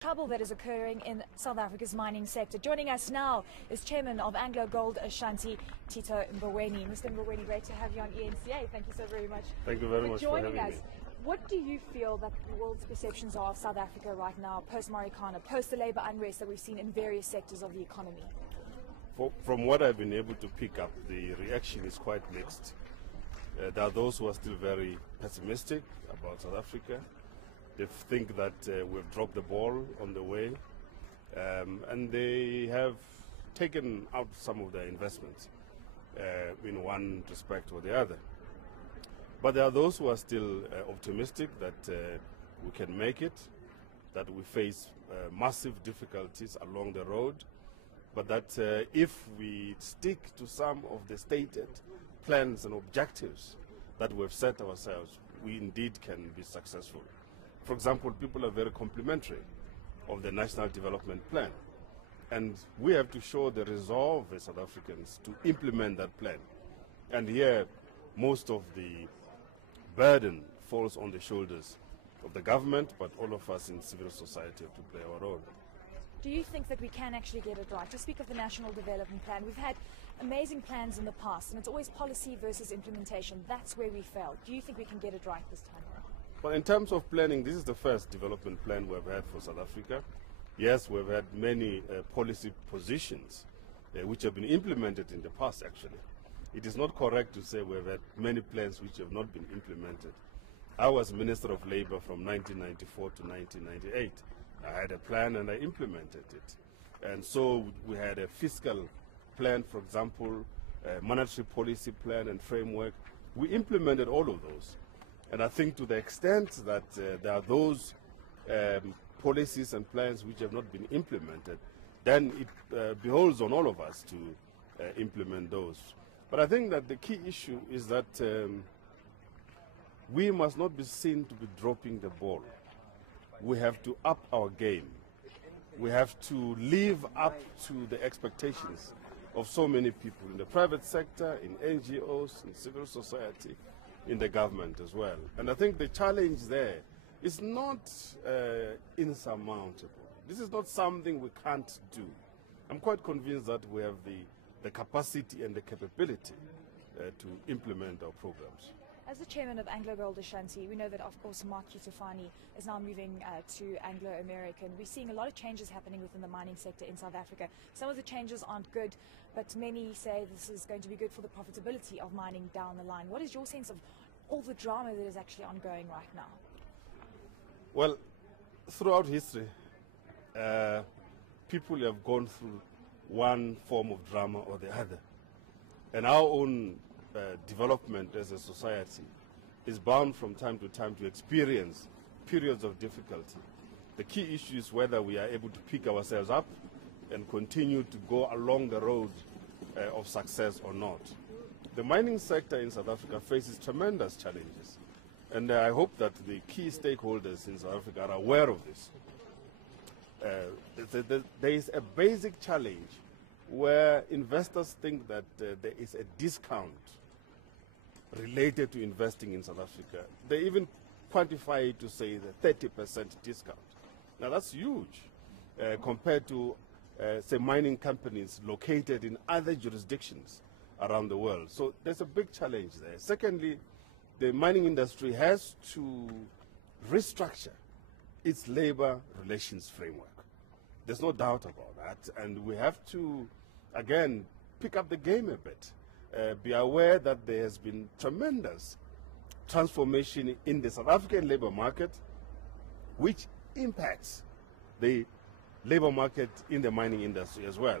Trouble that is occurring in South Africa's mining sector. Joining us now is Chairman of Anglogold Ashanti, Tito Mboweni. Mr. Mboweni, great to have you on eNCA. Thank you so very much. Thank you very much for having me. What do you feel that the world's perceptions are of South Africa right now, post-Marikana, post the labour unrest that we've seen in various sectors of the economy? From what I've been able to pick up, the reaction is quite mixed. There are those who are still very pessimistic about South Africa. They think that we've dropped the ball on the way, and they have taken out some of their investments in one respect or the other. But there are those who are still optimistic that we can make it, that we face massive difficulties along the road, but that if we stick to some of the stated plans and objectives that we've set ourselves, we indeed can be successful. For example, people are very complimentary of the National Development Plan, and we have to show the resolve as South Africans to implement that plan. And here, most of the burden falls on the shoulders of the government, but all of us in civil society have to play our role. Do you think that we can actually get it right? To speak of the National Development Plan, we've had amazing plans in the past, and it's always policy versus implementation. That's where we failed. Do you think we can get it right this time? Well, in terms of planning, this is the first development plan we've had for South Africa. Yes, we've had many policy positions which have been implemented in the past, actually. It is not correct to say we've had many plans which have not been implemented. I was Minister of Labour from 1994 to 1998. I had a plan and I implemented it. And so we had a fiscal plan, for example, a monetary policy plan and framework. We implemented all of those. And I think to the extent that there are those policies and plans which have not been implemented, then it beholds on all of us to implement those. But I think that the key issue is that we must not be seen to be dropping the ball. We have to up our game. We have to live up to the expectations of so many people in the private sector, in NGOs, in civil society, in the government as well. And I think the challenge there is not insurmountable. This is not something we can't do. I'm quite convinced that we have the capacity and the capability to implement our programs. As the chairman of Anglogold Ashanti, we know that, of course, Mark is now moving to Anglo-American. We're seeing a lot of changes happening within the mining sector in South Africa. Some of the changes aren't good, but many say this is going to be good for the profitability of mining down the line. What is your sense of all the drama that is actually ongoing right now? Well, throughout history, people have gone through one form of drama or the other. And our own development as a society is bound from time to time to experience periods of difficulty. The key issue is whether we are able to pick ourselves up and continue to go along the road of success or not. The mining sector in South Africa faces tremendous challenges, and I hope that the key stakeholders in South Africa are aware of this. There is a basic challenge where investors think that there is a discount related to investing in South Africa. They even quantify it to say the 30% discount. Now that's huge compared to, say, mining companies located in other jurisdictions around the world. So there's a big challenge there. Secondly, the mining industry has to restructure its labor relations framework. There's no doubt about that. And we have to, again, pick up the game a bit. Be aware that there has been tremendous transformation in the South African labor market, which impacts the labor market in the mining industry as well.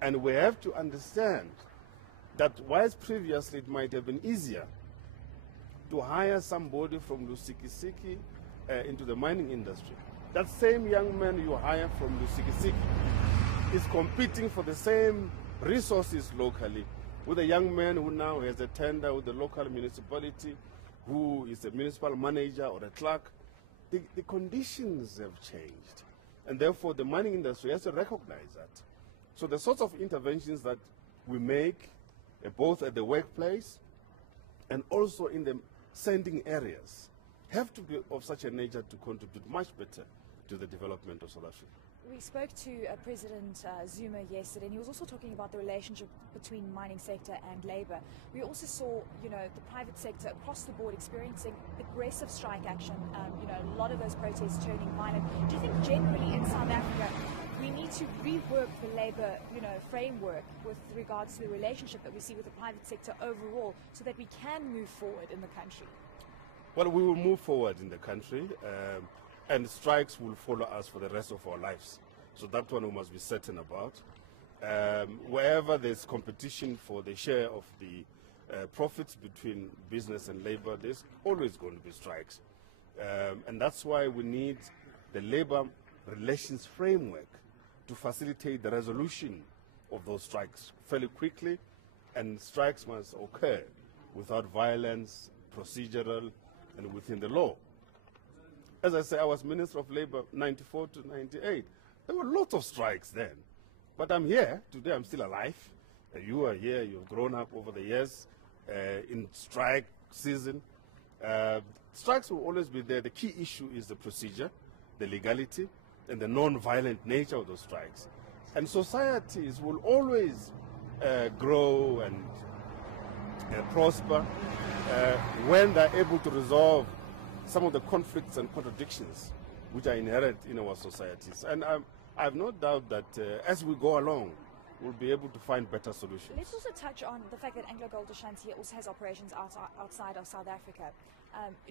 And we have to understand that whilst previously it might have been easier to hire somebody from Lusikisiki into the mining industry, that same young man you hire from Lusikisiki is competing for the same resources locally with a young man who now has a tender with the local municipality, who is a municipal manager or a clerk. The conditions have changed, and therefore the mining industry has to recognize that. So the sorts of interventions that we make, both at the workplace and also in the sending areas have to be of such a nature to contribute much better to the development of South Africa. We spoke to President Zuma yesterday, and he was also talking about the relationship between mining sector and labour. We also saw, the private sector across the board experiencing aggressive strike action. A lot of those protests turning violent. Do you think generally in South Africa we need to rework the labour, framework with regards to the relationship that we see with the private sector overall, so that we can move forward in the country? Well, we will move forward in the country. And strikes will follow us for the rest of our lives. So that one we must be certain about. Wherever there's competition for the share of the profits between business and labor, there's always going to be strikes. And that's why we need the labor relations framework to facilitate the resolution of those strikes fairly quickly. And strikes must occur without violence, procedural, and within the law. As I say, I was Minister of Labour 94 to 98. There were lots of strikes then. But I'm here. Today I'm still alive. You are here. You've grown up over the years in strike season. Strikes will always be there. The key issue is the procedure, the legality, and the non-violent nature of those strikes. And societies will always grow and prosper when they're able to resolve some of the conflicts and contradictions which are inherent in our societies. And I have no doubt that as we go along, we'll be able to find better solutions. Let's also touch on the fact that Anglogold Ashanti also has operations outside of South Africa.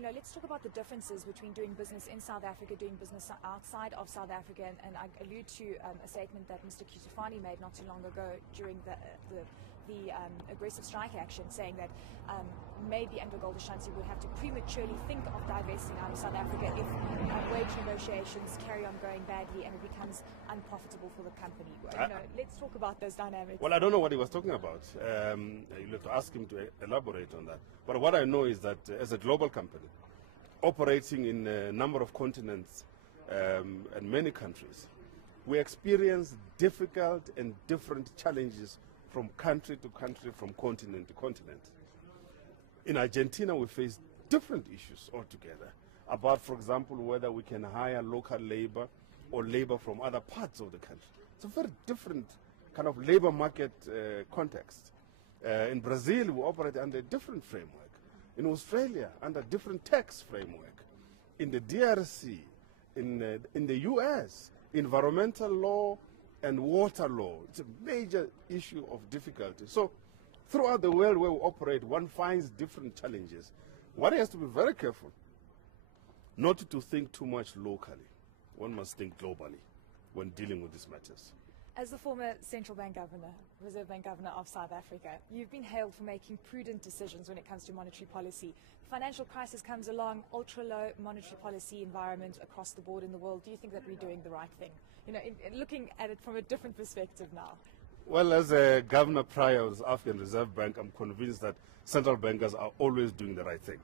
Let's talk about the differences between doing business in South Africa, doing business outside of South Africa, and I allude to a statement that Mr. Kusufani made not too long ago during the aggressive strike action, saying that maybe Anglogold Ashanti would have to prematurely think of divesting out of South Africa if wage negotiations carry on going badly and it becomes unprofitable for the company. Let's talk about those dynamics. Well, I don't know what he was talking about. You'll have to ask him to elaborate on that. But what I know is that as a global company, operating in a number of continents and many countries, we experience difficult and different challenges from country to country, from continent to continent. In Argentina, we face different issues altogether about, for example, whether we can hire local labor or labor from other parts of the country. It's a very different kind of labor market context. In Brazil, we operate under a different framework. In Australia, under a different tax framework. In the DRC, in the US, environmental law and water law. It's a major issue of difficulty. So throughout the world where we operate, one finds different challenges. One has to be very careful not to think too much locally. One must think globally when dealing with these matters. As the former central bank governor, Reserve Bank governor of South Africa, you've been hailed for making prudent decisions when it comes to monetary policy. Financial crisis comes along, ultra-low monetary policy environment across the board in the world. Do you think that we're doing the right thing? Looking at it from a different perspective now. Well, as a governor prior of the African Reserve Bank, I'm convinced that central bankers are always doing the right thing.